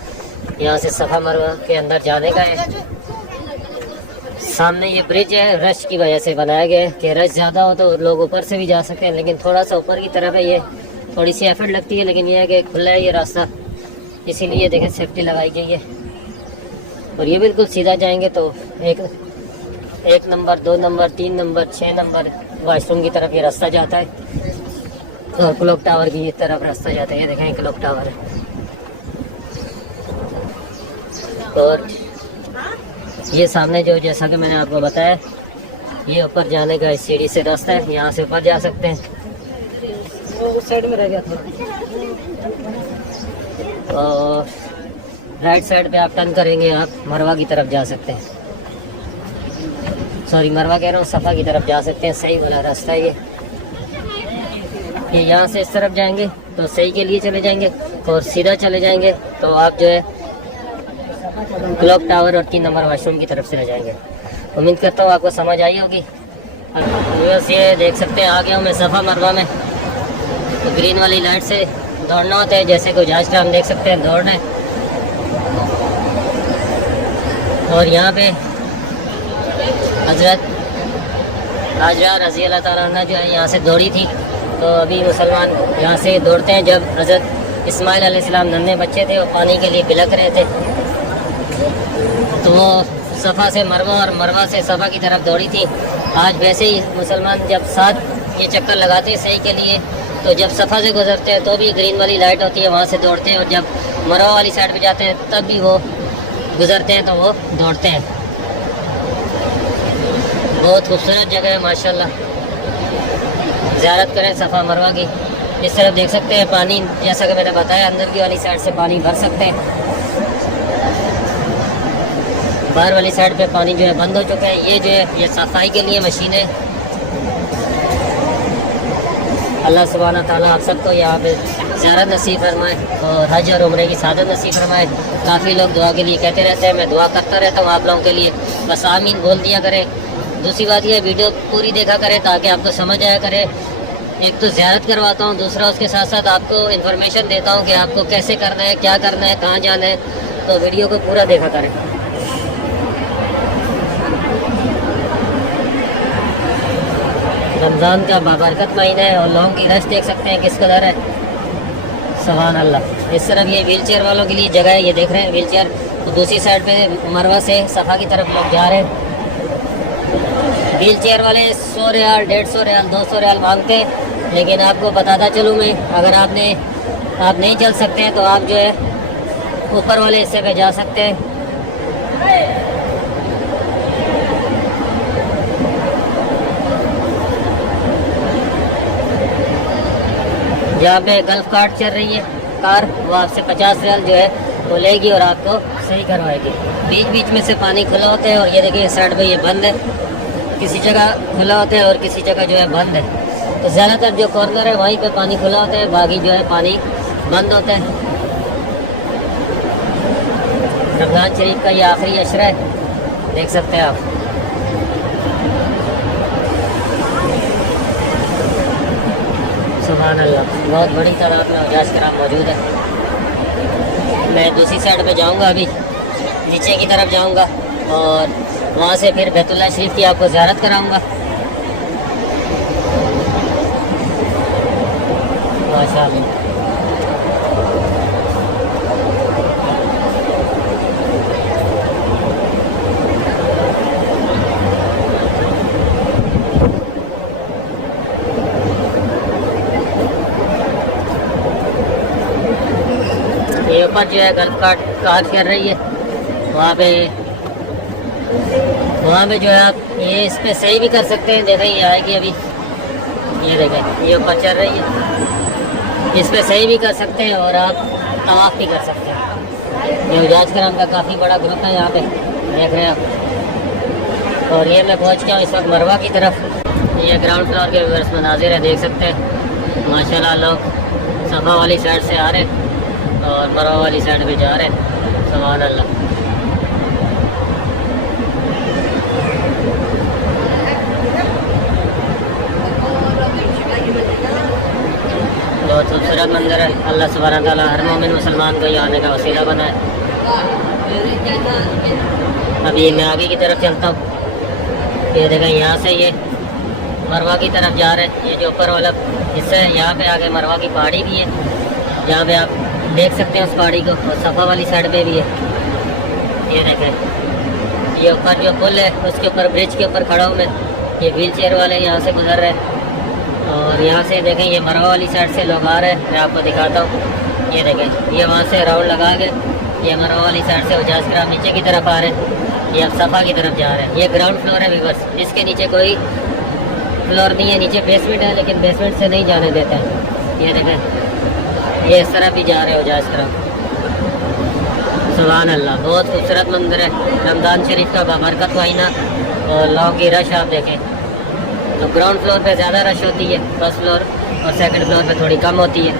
यहाँ से सफ़ा मरवा के अंदर जाने का है। सामने ये ब्रिज है, रश की वजह से बनाया गया है कि रश ज़्यादा हो तो लोग ऊपर से भी जा सकते हैं, लेकिन थोड़ा सा ऊपर की तरफ है, ये थोड़ी सी एफर्ट लगती है, लेकिन ये है कि खुला है ये रास्ता, इसीलिए देखें सेफ्टी लगाई गई है। और ये बिल्कुल सीधा जाएंगे तो एक number 2 number 3 number 6 number washroom की तरफ ये रास्ता जाता है। और क्लॉक टावर की तरफ रास्ता जाता है, ये देखें क्लॉक टावर है। और ये सामने जो जैसा कि मैंने आपको बताया ये ऊपर जाने का इस सीढ़ी से रास्ता है, यहाँ से ऊपर जा सकते हैं। उस साइड में रह गया था। और राइट साइड पे आप टर्न करेंगे आप मरवा की तरफ जा सकते हैं, सॉरी मरवा कह रहा हूँ, सफ़ा की तरफ जा सकते हैं। सही वाला रास्ता है ये यहाँ से इस तरफ जाएंगे तो सही के लिए चले जाएंगे, और सीधा चले जाएंगे तो आप जो है क्लॉक टावर और 3 नंबर वाशरूम की तरफ से रह जाएंगे। उम्मीद करता हूँ आपको समझ आई होगी। बस ये देख सकते हैं आ गया हूँ मैं सफ़ा मरवा में। तो ग्रीन वाली लाइट से दौड़ना होता है, जैसे कोई जहाज का हम देख सकते हैं दौड़ रहे हैं। और यहाँ पे हजरत हाजरा रज़ी अल्लाह ताला अन्हा जो है यहाँ से दौड़ी थी। तो अभी मुसलमान यहाँ से दौड़ते हैं। जब हजरत इस्माइल अलैहिस्सलाम नन्हे बच्चे थे वो पानी के लिए बिलख रहे थे, तो वो सफ़ा से मरवा और मरवा से सफ़ा की तरफ दौड़ी थी। आज वैसे ही मुसलमान जब साथ ये चक्कर लगाते हैं सही के लिए, तो जब सफ़ा से गुजरते हैं तो भी ग्रीन वाली लाइट होती है, वहाँ से दौड़ते हैं, और जब मरवा वाली साइड पे जाते हैं तब भी वो गुजरते हैं तो वो दौड़ते हैं। बहुत खूबसूरत जगह है माशाल्लाह, ज़ियारत करें सफ़ा मरवा की। इस तरफ देख सकते हैं पानी, जैसा कि मैंने बताया अंदर की वाली साइड से पानी भर सकते हैं, बाहर वाली साइड पे पानी जो है बंद हो चुका है। ये जो है ये सफाई के लिए मशीन है। अल्लाह सुब्हाना ताला आप सबको यहाँ पे ज़ियारत नसीब फरमाए और हज और उम्रे की सादत नसीब फरमाए। काफ़ी लोग दुआ के लिए कहते रहते हैं, मैं दुआ करता रहता हूँ आप लोगों के लिए, बस आमीन बोल दिया करें। दूसरी बात यह वीडियो पूरी देखा करें ताकि आपको समझ आया करे। एक तो ज़ियारत करवाता हूँ, दूसरा उसके साथ साथ आपको इन्फॉर्मेशन देता हूँ कि आपको कैसे करना है, क्या करना है, कहाँ जाना है। तो वीडियो को पूरा देखा करें। रमज़ान का बाबरकत महीना है और लोगों की रश देख सकते हैं किस कदर है, सुभान अल्लाह। इस तरफ ये व्हील चेयर वालों के लिए जगह है, ये देख रहे हैं व्हील चेयर। तो दूसरी साइड पे मरवा से सफ़ा की तरफ लोग जा रहे हैं। व्हील चेयर वाले 100 रियाल, 150 रियाल, 200 रियाल मांगते हैं, लेकिन आपको बताता चलूँ मैं, अगर आप नहीं चल सकते हैं तो आप जो है ऊपर वाले हिस्से पे जा सकते हैं। जहाँ पे गल्फ कार्ट चल रही है कार, वो आपसे 50 रियाल जो है वो लेगी और आपको सही करवाएगी। बीच बीच में से पानी खुला होता है, और ये देखिए इस साइड पे ये बंद है, किसी जगह खुला होता है और किसी जगह जो है बंद है। तो ज़्यादातर जो कॉर्नर है वहीं पे पानी खुला होता है, बाकी जो है पानी बंद होता है। रमज़ान शरीफ का ये आखिरी अशरा है, देख सकते हैं आप। सुभान अल्लाह, बहुत बड़ी तादाद में हुज्जाज किराम मौजूद है। मैं दूसरी साइड पे जाऊंगा, अभी नीचे की तरफ जाऊंगा और वहाँ से फिर बैतुल्लाह शरीफ की आपको ज़ियारत कराऊंगा। माशाअल्लाह, ये ऊपर जो है गल्फ कार्ट कार कर रही है, वहाँ पे जो है आप ये इस पे सही भी कर सकते हैं। देखें ये आएगी अभी, ये देखें ये ऊपर चल रही है, इस पे सही भी कर सकते हैं और आप तवाफ भी कर सकते हैं। ये हुज्जाज किराम का काफ़ी बड़ा ग्रुप है यहाँ पे, देख रहे हैं आप। और ये मैं पहुँच गया हूँ इस वक्त मरवा की तरफ। ये ग्राउंड फ्लोर के व्यवस्था मनाजिर है, देख सकते हैं माशाल्लाह। लोग सफ़ा वाली साइड से आ रहे हैं और मरवा वाली साइड पे जा रहे हैं, सुभान अल्लाह। बहुत खूबसूरत मंदिर है। अल्लाह सुब्हानहू तआला हर मोमिन मुसलमान को यहाँ आने का वसीला बनाए। अभी मैं आगे की तरफ चलता हूँ, ये देखें यहाँ से ये मरवा की तरफ जा रहे हैं। ये जो ऊपर वाला हिस्सा है, यहाँ पे आगे मरवा की पहाड़ी भी है, जहाँ पे आप देख सकते हैं उस पहाड़ी को, और सफ़ा वाली साइड पे भी है। ये देखें ये ऊपर जो पुल है उसके ऊपर, ब्रिज के ऊपर खड़ा हूँ मैं। ये व्हील चेयर वाले यहाँ से गुजर रहे हैं और यहाँ से देखें ये मरवा वाली साइड से लोग आ रहे हैं। मैं आपको दिखाता हूँ, ये देखें ये वहाँ से राउंड लगा के ये मरवा वाली साइड से हुज्जाज किराम नीचे की तरफ आ रहे हैं, ये अब सफ़ा की तरफ जा रहे हैं। ये ग्राउंड फ्लोर है व्यूअर्स, इसके नीचे कोई फ्लोर नहीं है, नीचे बेसमेंट है, लेकिन बेसमेंट से नहीं जाने देते हैं। ये देखें ये इस तरह भी जा रहे हो हुज्जाज किराम, सुभान अल्लाह। बहुत खूबसूरत मंदिर है, रमज़ान शरीफ का बाबरकत महीना, और लोगों की रश आप देखें। तो ग्राउंड फ्लोर पे ज़्यादा रश होती है, फर्स्ट फ्लोर और सेकंड फ्लोर पे थोड़ी कम होती है।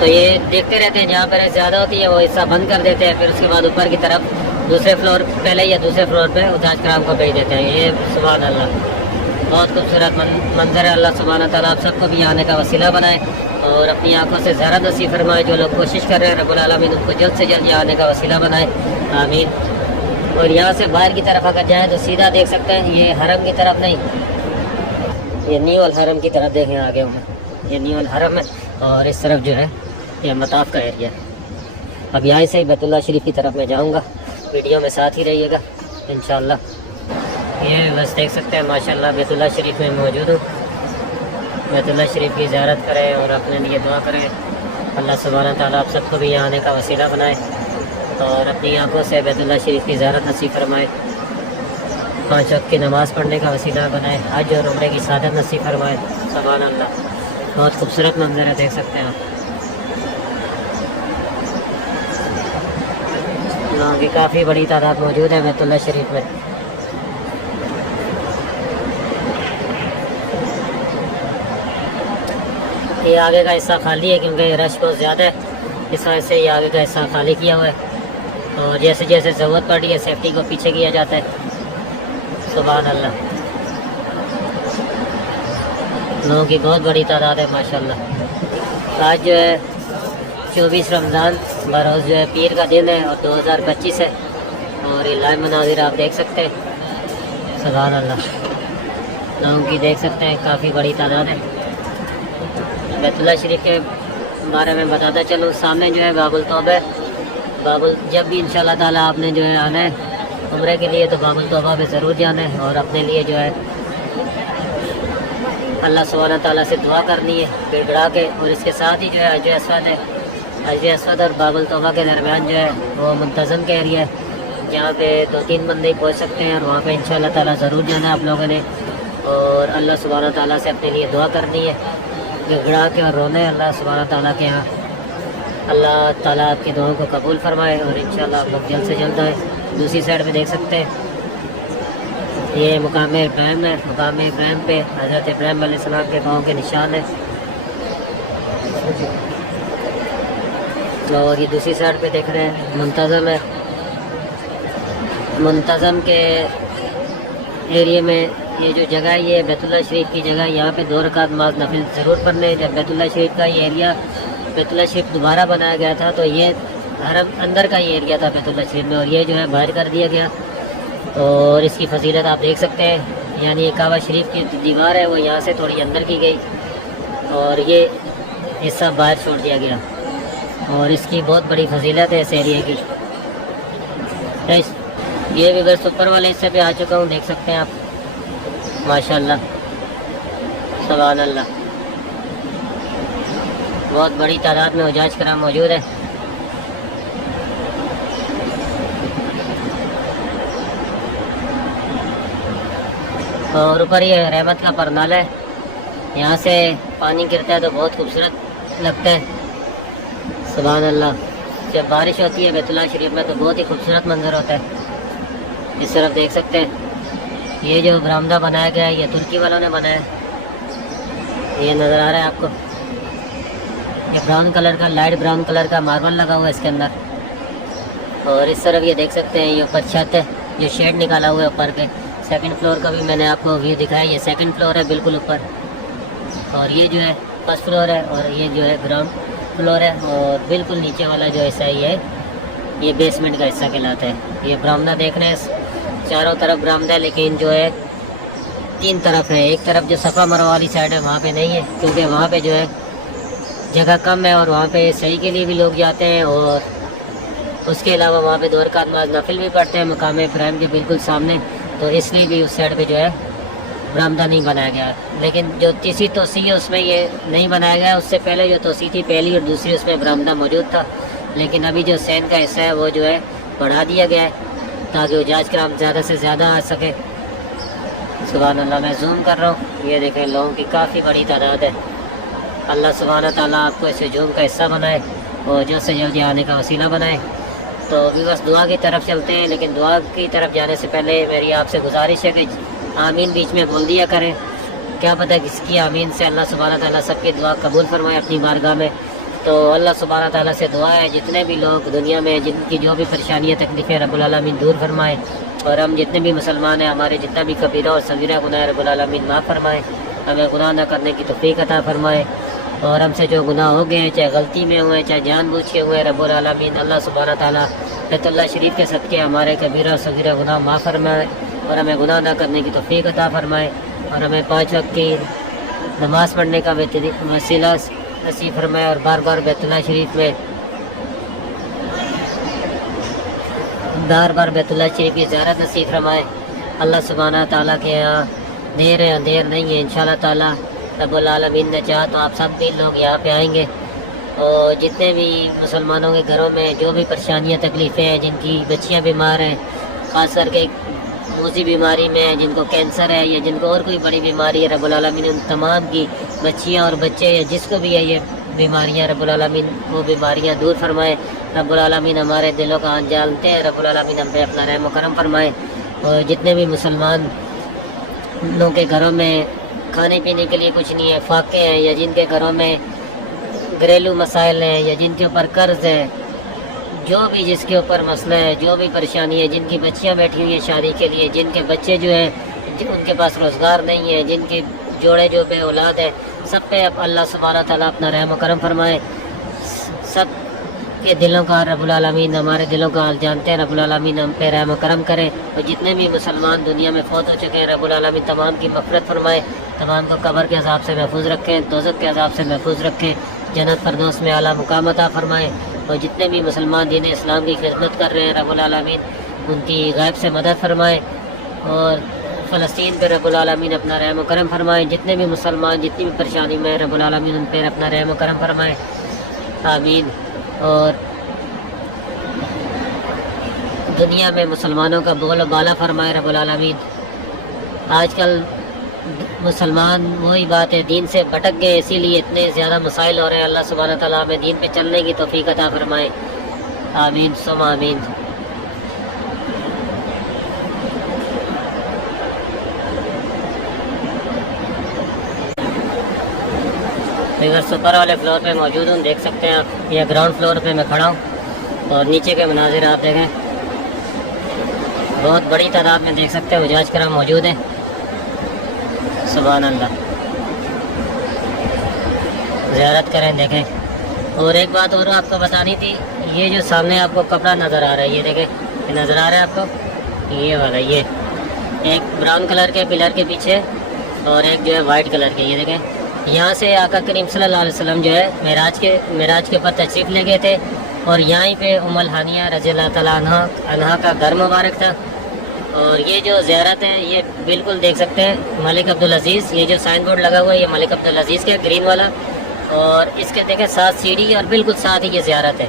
तो ये देखते रहते हैं, जहाँ पर रश ज़्यादा होती है वो हिस्सा बंद कर देते हैं, फिर उसके बाद ऊपर की तरफ दूसरे फ्लोर पहले या दूसरे फ्लोर पे हुज्जाज किराम को भेज देते हैं। ये सुभान अल्लाह बहुत खूबसूरत मंजर है। अल्लाह सुब्हानहू तआला आप सबको भी आने का वसीला बनाए और अपनी आंखों से ज़ियारत नसीब फरमाए। जो लोग कोशिश कर रहे हैं रब्बुल आलमीन उनको जल्द से जल्द आने का वसीला बनाए, आमीन। और यहाँ से बाहर की तरफ अगर जाएँ तो सीधा देख सकते हैं, ये हरम की तरफ नहीं, ये न्यू अल हरम की तरफ देखें आगे हूँ, ये न्यू अल हरम है और इस तरफ जो है ये मताफ का एरिया है। अब यहाँ से ही बैतुल्लाह शरीफ की तरफ मैं जाऊँगा, वीडियो में साथ ही रहिएगा इंशाअल्लाह। ये बस देख सकते हैं माशाल्लाह बैतुल्लाह शरीफ में मौजूद हूँ। बैतुल्लाह शरीफ की ज़ियारत करें और अपने लिए दुआ करें। अल्लाह सुब्हानहू तआला आप सबको भी यहाँ आने का वसीला बनाए और अपनी आंखों से बैतुल्लाह शरीफ की ज़ियारत नसीब फरमाए, 5 वक्त की नमाज़ पढ़ने का वसीला बनाए, हज और उम्रे की सादत नसीब फरमाए। सुभान अल्लाह, बहुत खूबसूरत मंजर है, देख सकते हैं आप। लोगों की काफ़ी बड़ी तादाद मौजूद है बैतुल्लाह शरीफ में। ये आगे का हिस्सा खाली है क्योंकि रश बहुत ज़्यादा है, इस वजह से ये आगे का हिस्सा खाली किया हुआ है और जैसे जैसे ज़रूरत पड़ रही है सेफ्टी को पीछे किया जाता है। सुभान अल्लाह, लोगों की बहुत बड़ी तादाद है माशाल्लाह। आज जो है 24 रमज़ान बरोज़ जो है पीर का दिन है और 2025 है और ये लाइव मनाज़िर आप देख सकते हैं। सुभान अल्लाह, लोगों की देख सकते हैं काफ़ी बड़ी तादाद है। बैतुल्लाह शरीफ के बारे में बताता चलूँ, सामने जो है बाबुल तौबा है। बाबुल जब भी इंशाल्लाह ताला आपने जो है आना है उम्रे के लिए तो बाबुल तौबा पे ज़रूर जाना है और अपने लिए जो है अल्लाह सुब्हानहू तआला से दुआ करनी है गिड़गिड़ा के। और इसके साथ ही जो है हज अस्वद है, हज अस्वद और बाबुल तौबा के दरमियान जो है वो मुंतज़म का एरिया है जहाँ पे 2-3 बंदे पहुँच सकते हैं और वहाँ पे इंशाल्लाह ताला ज़रूर जाना है आप लोगों ने और अल्लाह सुब्हानहू तआला से अपने लिए दुआ करनी है, गिड़गिड़ा के और रोने अल्लाह सुब्हानहू तआला के यहाँ। अल्लाह ताला आपकी दुआओं को कबूल फरमाए और इंशाल्लाह आप लोग जल्द से जल्द आए। दूसरी साइड में देख सकते हैं ये मुकाम इब्राहिम है। मुकाम इब्राहिम पे हज़रत इब्राहिम अलैहिस्सलाम के पाँव के निशान है और ये दूसरी साइड पे देख रहे हैं मुंतज़म है। मुंतज़म के एरिए में ये जो जगह है ये बैतुल्लाह शरीफ की जगह, यहाँ पे 2 रकात नमाज नफिल ज़रूर पढ़ने। जब बैतुल्लाह शरीफ का ये एरिया बैतुल्लाह शरीफ दोबारा बनाया गया था तो ये हरम अंदर का ही एरिया था बैतुल्लाह शरीफ में और ये जो है बाहर कर दिया गया और इसकी फजीलत आप देख सकते हैं। यानी काबा शरीफ की दीवार है वो यहाँ से थोड़ी अंदर की गई और ये हिस्सा बाहर छोड़ दिया गया और इसकी बहुत बड़ी फजीलत है इस एरिया की। ये भी बस ऊपर वाले हिस्से पे आ चुका हूँ, देख सकते हैं आप माशाल्लाह। सुभान अल्लाह, बहुत बड़ी तादाद में हुज्जाज किराम मौजूद है। और ऊपर ये रहमत का परनाला है, यहाँ से पानी गिरता है तो बहुत खूबसूरत लगता है। सुभान अल्लाह, जब बारिश होती है बैतुल्लाह शरीफ में तो बहुत ही खूबसूरत मंजर होता है। इस तरफ देख सकते हैं ये जो बरामदा बनाया गया है ये तुर्की वालों ने बनाया है। ये नज़र आ रहा है आपको, ये ब्राउन कलर का, लाइट ब्राउन कलर का मार्बल लगा हुआ है इसके अंदर। और इस तरफ ये देख सकते हैं ये ऊपर छत है जो शेड निकाला हुआ है ऊपर पे। सेकंड फ्लोर का भी मैंने आपको व्यू दिखाया, ये सेकंड फ्लोर है बिल्कुल ऊपर और ये जो है फर्स्ट फ्लोर है और ये जो है ग्राउंड फ्लोर है और बिल्कुल नीचे वाला जो हिस्सा ये बेसमेंट का हिस्सा कहलाता है। ये बरामदा देख रहे हैं, चारों तरफ बरामदा है लेकिन जो है 3 तरफ है। एक तरफ जो सफ़ा मरवा वाली साइड है वहाँ पे नहीं है क्योंकि वहाँ पे जो है जगह कम है और वहाँ पे सही के लिए भी लोग जाते हैं और उसके अलावा वहाँ पे 2 रकात नमाज नफिल भी पढ़ते हैं मुकाम इब्राहिम के बिल्कुल सामने, तो इसलिए भी उस साइड पे जो है बरामदा नहीं बनाया गया। लेकिन जो तीसरी तोसी है उसमें ये नहीं बनाया गया, उससे पहले जो तोसी थी पहली और दूसरी उसमें बरामदा मौजूद था, लेकिन अभी जो सैन का हिस्सा है वो जो है बढ़ा दिया गया है ताकि हुज्जाज किराम ज़्यादा से ज़्यादा आ सके। सुभान अल्लाह, मैं जूम कर रहा हूँ, ये देखें लोगों की काफ़ी बड़ी तादाद है। अल्लाह सुब्हानहू तआला आपको इस हजूम का हिस्सा बनाए और जल्द से जल्द आने का वसीला बनाए। तो अभी बस दुआ की तरफ चलते हैं, लेकिन दुआ की तरफ जाने से पहले मेरी आपसे गुजारिश है कि आमीन बीच में बोल दिया करें, क्या पता किसकी आमीन से अल्लाह सुब्हानहू तआला सबकी दुआ कबूल फरमाए अपनी बारगाह में। तो अल्लाह सुब्हानहू तआला से दुआ है जितने भी लोग दुनिया में जिनकी जो भी परेशानियाँ तकलीफ़ें रब्बुल आलमीन दूर फरमाए और हम जितने भी मुसलमान हैं हमारे जितना भी कबीरा और सगीरा गुनाह रब्बुल आलमीन माफ़ फरमाए, हमें गुनाह न करने की तौफीक अता फरमाए और हमसे जो गुनाह हो गए हैं चाहे गलती में हुए चाहे जानबूझ के हुए रब्बुल आलमीन अल्लाह सुब्हानहू तआला बैतुल्लाह शरीफ के सदके हमारे कबीरा और सगीरा गुनाह माफ़ फरमाए और हमें गुनाह न करने की तौफीक अता फरमाए और हमें 5 वक्त की नमाज़ पढ़ने का वसीला नसीब फरमाए और बार बार बैतुल्लाह शरीफ में बैतुल्लाह शरीफ की ज़ियारत नसीब फरमाए। अल्लाह सुब्हानहू तआला के यहाँ देर है अंधेर नहीं है, इंशाअल्लाह ताला रब्बुल आलमीन ने चाहा तो आप सब भी लोग यहाँ पे आएंगे। और जितने भी मुसलमानों के घरों में जो भी परेशानियाँ तकलीफ़ें हैं, जिनकी बच्चियाँ बीमार हैं, ख़ास करके मूसी बीमारी में है, जिनको कैंसर है या जिनको और कोई बड़ी बीमारी है, रब्बुल आलमीन उन तमाम की बच्चियाँ और बच्चे या जिसको भी है ये बीमारियाँ, रब्बुल आलमीन वो बीमारियाँ दूर फरमाए। रब्बुल आलमीन हमारे दिलों का हाल जानते हैं, रब्बुल आलमीन हम पे अपना रहम व करम फरमाए। और जितने भी मुसलमान लोगों के घरों में खाने पीने के लिए कुछ नहीं है, फाके हैं, या जिनके घरों में घरेलू मसाइल हैं, या जिनके ऊपर कर्ज है, जो भी जिसके ऊपर मसला है, जो भी परेशानी है, जिनकी बच्चियां बैठी हुई हैं शादी के लिए, जिनके बच्चे जो हैं उनके पास रोज़गार नहीं है, जिनके जोड़े जो बे औलाद है, सब पे अब अल्लाह सुब्हानहू तआला अपना रहम व करम फरमाए। सब के दिलों का रब्बुल आलमीन हमारे दिलों का हाल जानते हैं, रब्बुल आलमीन हम पे रहम व करम करें। और जितने भी मुसलमान दुनिया में फौत हो चुके हैं, रब्बुल आलमीन तमाम की मग़फ़िरत फरमाए, तमाम को कब्र के अज़ाब से महफूज रखें, दोज़ख के अज़ाब से महफूज रखें, जन्नत फरदौस में आला मुकाम अता फरमाए। और जितने भी मुसलमान दीन इस्लाम की खिदमत कर रहे हैं, रब्बुल आलमीन उनकी गैब से मदद फरमाए। और फ़लस्तीन पर रब्बुल आलमीन अपना रहम व करम फरमाए। जितने भी मुसलमान जितनी भी परेशानी में है, रब्बुल आलमीन उन पर अपना रहम व करम फरमाए, आमीन। और दुनिया में मुसलमानों का बोल बाला फरमाए रब्बुल आलमीन। आजकल मुसलमान वही बात है, दीन से भटक गए, इसीलिए इतने ज़्यादा मसाइल हो रहे हैं। अल्लाह सुब्हानहू व तआला हमें दीन पे चलने की तौफीक अता फरमाए, आमीन सुम आमीन। फिगर सुपर वाले फ्लोर पे मौजूद हूँ, देख सकते हैं आप। यह ग्राउंड फ्लोर पे मैं खड़ा हूँ और नीचे के मनाजिर आप देखें, बहुत बड़ी तादाद में देख सकते हैं हुज्जाज किराम मौजूद हैं। सुभान अल्लाह, ज़ियारत करें, देखें। और एक बात और आपको बतानी थी, ये जो सामने आपको कपड़ा नज़र आ रहा है, ये देखें, ये नज़र आ रहा है आपको, ये वाला, ये एक ब्राउन कलर के पिलर के पीछे और एक जो है वाइट कलर के, ये देखें। यहाँ से आका करीम सल्लल्लाहु अलैहि वसल्लम जो है मेराज के ऊपर तशरीफ़ ले गए थे और यहीं पे उम्मुल हानिया रज़ियल्लाहु तआला अन्हा का घर मुबारक था। और ये जो ज़ियारत है, ये बिल्कुल देख सकते हैं मलिक अब्दुल अज़ीज़, ये जो साइन बोर्ड लगा हुआ है ये मलिक अब्दुल अज़ीज़ का ग्रीन वाला, और इसके देखें 7 सीढ़ी और बिल्कुल साथ ही ये ज़ियारत है।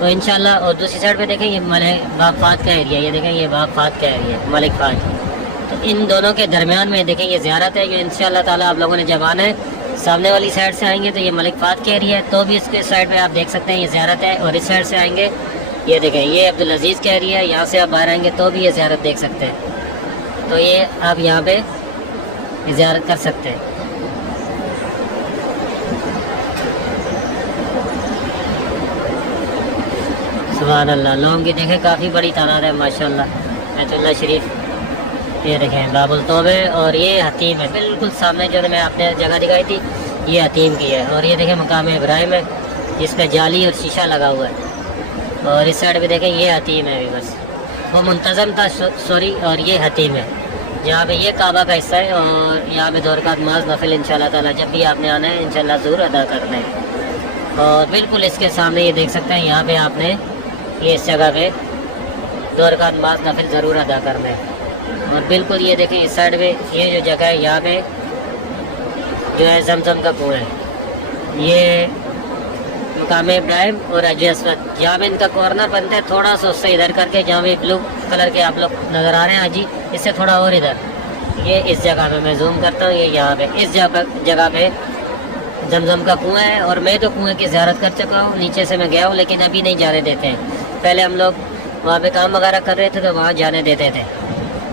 तो इंशाल्लाह। और दूसरी साइड पे देखें, ये बाग फात का एरिया, ये देखें, ये बाग फात का एरिया, मलिक फात। तो इन दोनों के दरमियान में देखें ये ज़ियारत है, ये इंशाल्लाह ताला आप लोगों ने जब आना है, सामने वाली साइड से आएंगे तो ये मलिक फात का एरिया है, तो भी इसके साइड पे आप देख सकते हैं ये ज़ियारत है। और इस साइड से आएंगे, ये देखें, ये अब्दुल अज़ीज़ का एरिया है, यहाँ से आप बाहर आएंगे तो भी ये ज़ियारत देख सकते हैं। तो ये आप यहाँ पे ज़ियारत कर सकते हैं। सुभान अल्लाह, लोगों की देखें काफ़ी बड़ी तादाद है माशाल्लाह। बैतुल्लाह शरीफ, ये देखें बाबुल तौबे, और ये हतीम है बिल्कुल सामने, जो मैं आपने जगह दिखाई थी ये हतीम की है। और ये देखें मकाम इब्राहिम है, जिसमें जाली और शीशा लगा हुआ है। और इस साइड भी देखें ये हतीम है, बस वो मुंतज़म था, सॉरी। और ये हतीम है, यहाँ पे ये काबा का हिस्सा है। और यहाँ पे 2 रकात नमाज़ नफिल इंशाल्लाह ताला जब भी आपने आना है इंशाल्लाह ज़रूर अदा करना है। और बिल्कुल इसके सामने ये देख सकते हैं, यहाँ पे आपने ये इस जगह पे 2 रकात नमाज़ नफिल ज़रूर अदा करना है। और बिल्कुल ये देखें इस साइड पे ये जो जगह है, यहाँ पे जो है जमजम का कुआं है, ये मकाम इब्राहिम और हज अस्वद, जहाँ पे इनका कॉर्नर बनता है थोड़ा सा उससे इधर करके, जहाँ पे ब्लू कलर के आप लोग नज़र आ रहे हैं हाजी, इससे थोड़ा और इधर, ये इस जगह पे मैं जूम करता हूँ, ये यहाँ पे इस जगह पे जमजम का कुआं है। और मैं तो कुएं की ज़ियारत कर चुका हूँ, नीचे से मैं गया हूँ, लेकिन अभी नहीं जाने देते हैं। पहले हम लोग वहाँ पे काम वगैरह कर रहे थे तो वहाँ जाने देते थे,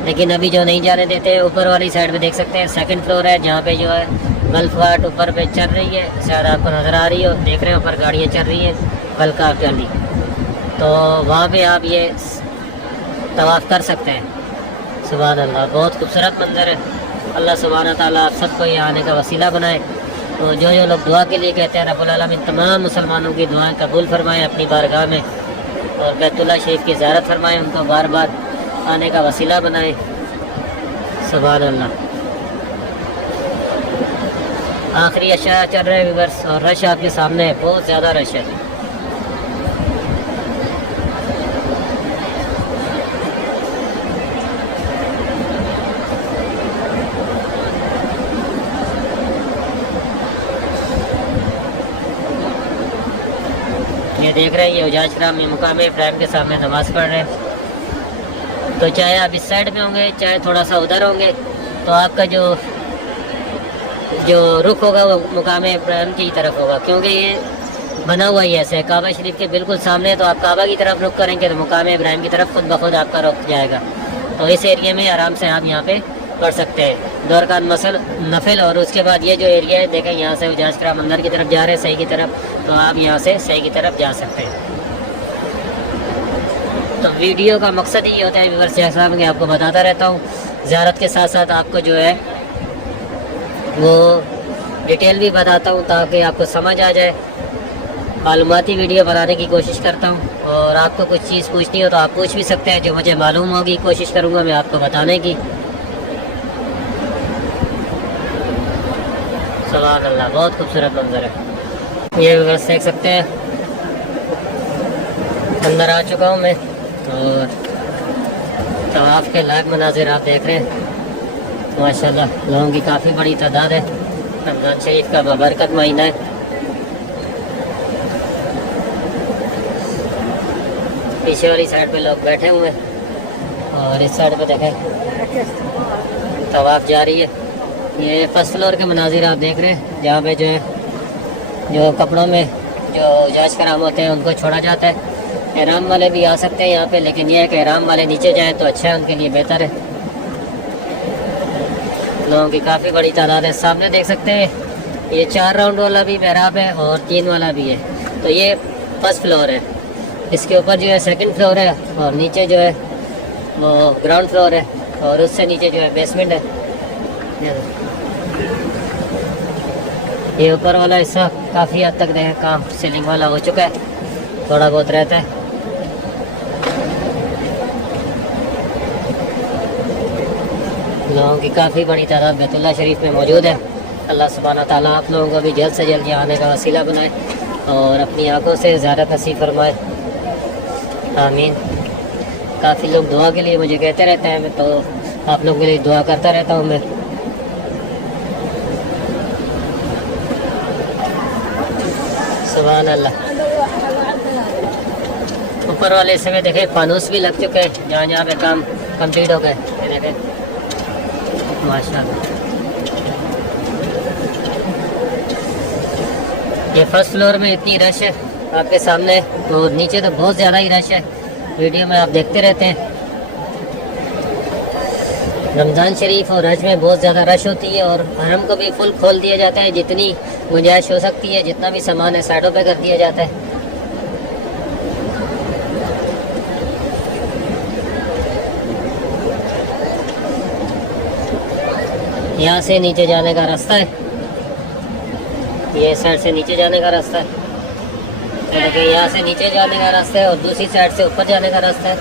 लेकिन अभी जो नहीं जाने देते। ऊपर वाली साइड पे देख सकते हैं 2nd फ्लोर है, जहाँ पे जो है गल्फ वाट ऊपर पे चल रही है, शायद आपको नज़र आ रही हो, देख रहे हो ऊपर गाड़ियाँ चल रही हैं, गल्का वाली। तो वहाँ पे आप ये तवाफ़ कर सकते हैं। सुभान अल्लाह, बहुत खूबसूरत मंज़र है। अल्लाह सुब्हानहू तआला आप सबको यहाँ आने का वसीला बनाए। तो जो लोग दुआ के लिए कहते हैं, रब्बुल आलमीन तमाम मुसलमानों की दुआएं कबूल फरमाएँ अपनी बारगाह में, और बैतुल्लाह शरीफ की ज़ियारत फरमाएँ, उनको बार बार आने का वसीला बनाए। सुभान अल्लाह। आखिरी अशा चल रहे व्यूअर्स, और रश आपके सामने है, बहुत ज़्यादा रश है। ये देख रहे हैं ये उजाज कराम में मुकाम इब्राहिम के सामने नमाज़ पढ़ रहे हैं। तो चाहे आप इस साइड में होंगे चाहे थोड़ा सा उधर होंगे, तो आपका जो रुख होगा वो मुकाम इब्राहिम की तरफ होगा, क्योंकि ये बना हुआ ही ऐसे है काबा शरीफ के बिल्कुल सामने। तो आप काबा की तरफ रुख करेंगे तो मुकाम इब्राहिम की तरफ खुद ब खुद आपका रुख जाएगा। तो इस एरिया में आराम से आप यहाँ पे पढ़ सकते हैं 2 रकात मसल नफिल। और उसके बाद ये जो एरिया है देखें, यहाँ से उजाज कराम अंदर की तरफ जा रहे हैं सही की तरफ, तो आप यहाँ से सही की तरफ जा सकते हैं। तो वीडियो का मकसद ही होता है व्यूअर्स, जैसा मैं आपको बताता रहता हूँ, ज़ियारत के साथ साथ आपको जो है वो डिटेल भी बताता हूँ ताकि आपको समझ आ जाए। मालूमाती वीडियो बनाने की कोशिश करता हूँ, और आपको कुछ चीज़ पूछनी हो तो आप पूछ भी सकते हैं, जो मुझे मालूम होगी कोशिश करूँगा मैं आपको बताने की। सुभान अल्लाह, बहुत खूबसूरत मंजर है। ये व्यूअर्स देख सकते हैं, अंदर आ चुका हूँ मैं, और तवाफ के लायक मनाजिर आप देख रहे हैं। माशाल्लाह लोगों की काफ़ी बड़ी तादाद है। रमज़ान शरीफ का बरकत महीना है। पीछे वाली साइड पे लोग बैठे हुए हैं, और इस साइड पे देखें तवाफ जारी है। ये फर्स्ट फ्लोर के मनाजिर आप देख रहे हैं, जहाँ पे जो है जो कपड़ों में जो उजाज कराम होते हैं उनको छोड़ा जाता है। एहराम वाले भी आ सकते हैं यहाँ पे, लेकिन यह है कि एहराम वाले नीचे जाएं तो अच्छा है, उनके लिए बेहतर है। लोगों की काफ़ी बड़ी तादाद है। सामने देख सकते हैं ये 4 राउंड वाला भी मेहराब है और 3 वाला भी है। तो ये फर्स्ट फ्लोर है, इसके ऊपर जो है सेकंड फ्लोर है, और नीचे जो है वो ग्राउंड फ्लोर है, और उससे नीचे जो है बेसमेंट है। ये ऊपर वाला हिस्सा काफ़ी हद तक देखें काम सीलिंग वाला हो चुका है, थोड़ा बहुत रहता है। लोगों की काफ़ी बड़ी तादाद बैतुल्लाह शरीफ में मौजूद है। अल्लाह सुब्हाना ताला आप लोगों को भी जल्द से जल्द यहाँ आने का वसीला बनाए और अपनी आंखों से ज़ियारत नसीब फरमाए, आमीन। काफ़ी लोग दुआ के लिए मुझे कहते रहते हैं, मैं तो आप लोगों के लिए दुआ करता रहता हूँ मैं। सुभान अल्लाह। ऊपर वाले हिस्से में देखें फानूस भी लग चुके हैं, जहाँ जहाँ पे काम कंप्लीट हो गए। ये देखें माशाल्लाह। ये फर्स्ट फ्लोर में इतनी रश है आपके सामने, तो नीचे तो बहुत ज़्यादा ही रश है। वीडियो में आप देखते रहते हैं। रमज़ान शरीफ और हज में बहुत ज़्यादा रश होती है, और हरम को भी फुल खोल दिया जाता है, जितनी गुंजाइश हो सकती है, जितना भी सामान है साइडों पे कर दिया जाता है। यहाँ से नीचे जाने का रास्ता है, ये साइड से नीचे जाने का रास्ता है। देखिए यहाँ से नीचे जाने का रास्ता है, और दूसरी साइड से ऊपर जाने का रास्ता है।